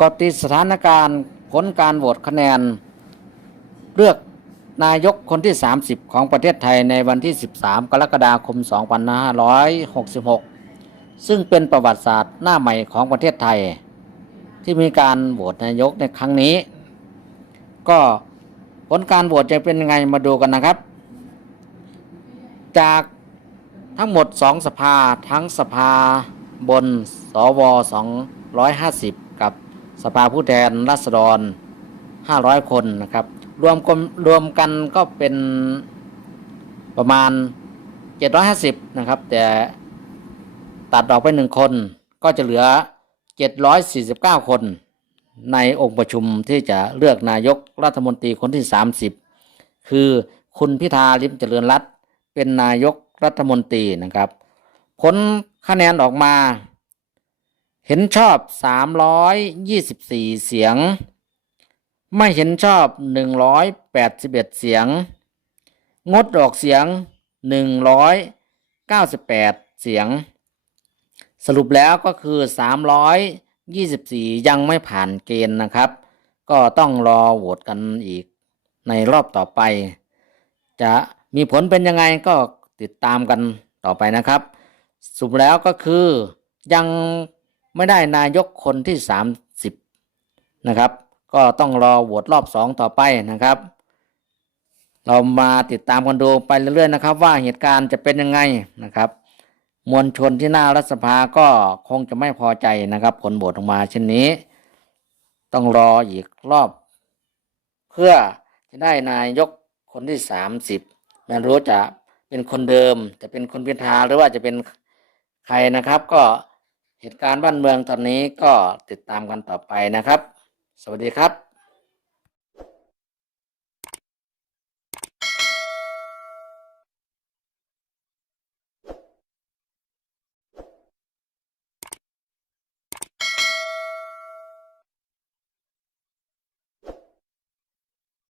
กอติดสถานการณ์ผลการโหวตคะแนน เลือกนายกคนที่ 30 ของประเทศไทยในวันที่ 13 กรกฎาคม 2566 ซึ่งเป็นประวัติศาสตร์หน้าใหม่ของประเทศไทย ที่มีการโหวตนายกในครั้งนี้ ก็ผลการโหวตจะเป็นยังไงมาดูกันนะครับ จากทั้งหมด 2 สภาทั้งสภาบนสว 250กับ สภาผู้แทนราษฎร 500 คนนะครับ รวมกลมรวมกันก็เป็นประมาณ 750 นะครับ แต่ตัดออกไปหนึ่งคนก็จะเหลือ 749 คนในองค์ประชุมที่จะเลือกนายกรัฐมนตรีคนที่ 30 คือคุณพิธาลิมเจริญรัตเป็นนายกรัฐมนตรีนะครับ ผลคะแนนออกมา เห็นชอบ 324 เสียง ไม่เห็นชอบ 181 เสียง งดออกเสียง 198 เสียง สรุปแล้วก็คือ 324 ยังไม่ผ่านเกณฑ์นะครับ ก็ต้องรอโหวตกันอีกในรอบต่อไป จะมีผลเป็นยังไงก็ติดตามกันต่อไปนะครับ สรุปแล้วก็คือยัง ไม่ได้นายกคนที่ 30 นะครับ ก็ต้องรอโหวตรอบสองต่อไปนะครับ เรามาติดตามกันดูไปเรื่อยๆนะครับ ว่าเหตุการณ์จะเป็นยังไงนะครับ มวลชนที่หน้ารัฐสภาก็คงจะไม่พอใจนะครับ ผลโหวตออกมาเช่นนี้ ต้องรออีกรอบ เพื่อจะได้นายกคนที่สามสิบไม่รู้จะเป็นคนเดิม จะเป็นคนพิธาหรือว่าจะเป็นใครนะครับ ก็ เหตุการณ์บ้านเมืองตอนนี้ก็ติดตามกันต่อไปนะครับ สวัสดีครับ